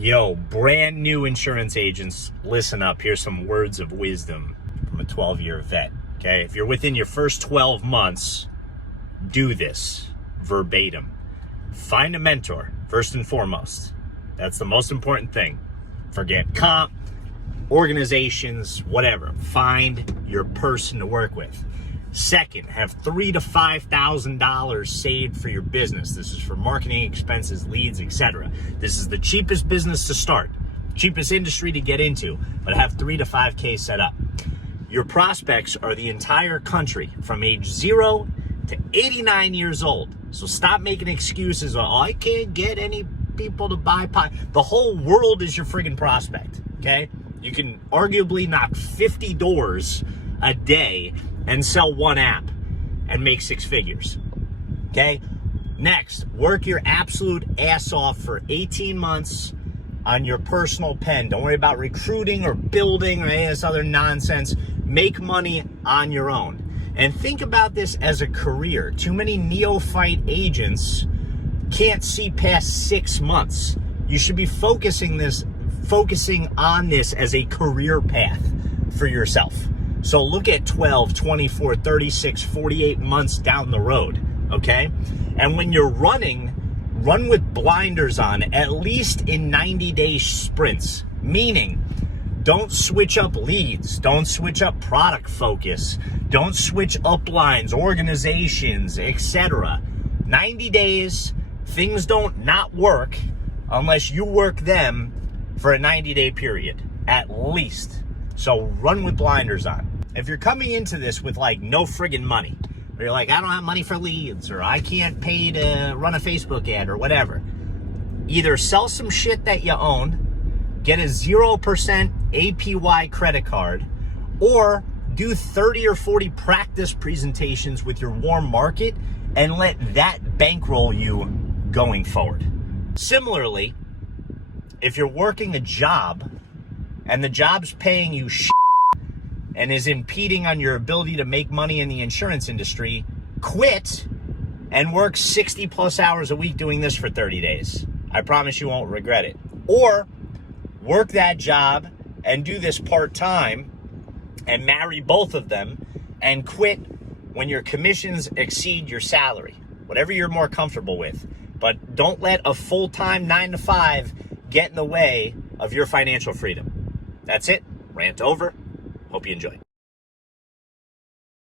Yo, brand new insurance agents, listen up. Here's some words of wisdom from a 12-year vet, okay? If you're within your first 12 months, do this verbatim. Find a mentor, first and foremost. That's the most important thing. Forget comp, organizations, whatever. Find your person to work with. Second, have $3,000 to $5,000 saved for your business. This is for marketing expenses, leads, etc. This is the cheapest business to start, cheapest industry to get into, but have 3 to 5K set up. Your prospects are the entire country from age 0 to 89 years old. So stop making excuses. Oh, I can't get any people to buy pie. The whole world is your friggin' prospect, okay? You can arguably knock 50 doors a day and sell one app and make 6 figures, okay? Next, work your absolute ass off for 18 months on your personal pen. Don't worry about recruiting or building or any of this other nonsense. Make money on your own. And think about this as a career. Too many neophyte agents can't see past 6 months. You should be focusing on this as a career path for yourself. So look at 12, 24, 36, 48 months down the road, okay? And when you're running, run with blinders on, at least in 90-day sprints. Meaning, don't switch up leads, don't switch up product focus, don't switch uplines, organizations, etc. 90 days, things don't not work unless you work them for a 90-day period, at least. So run with blinders on. If you're coming into this with like no friggin' money, or you're like, I don't have money for leads, or I can't pay to run a Facebook ad or whatever, either sell some shit that you own, get a 0% APY credit card, or do 30 or 40 practice presentations with your warm market and let that bankroll you going forward. Similarly, if you're working a job and the job's paying you shit and is impeding on your ability to make money in the insurance industry, quit and work 60 plus hours a week doing this for 30 days. I promise you won't regret it. Or work that job and do this part-time and marry both of them and quit when your commissions exceed your salary, whatever you're more comfortable with. But don't let a full-time 9 to 5 get in the way of your financial freedom. That's it. Rant over. Hope you enjoy.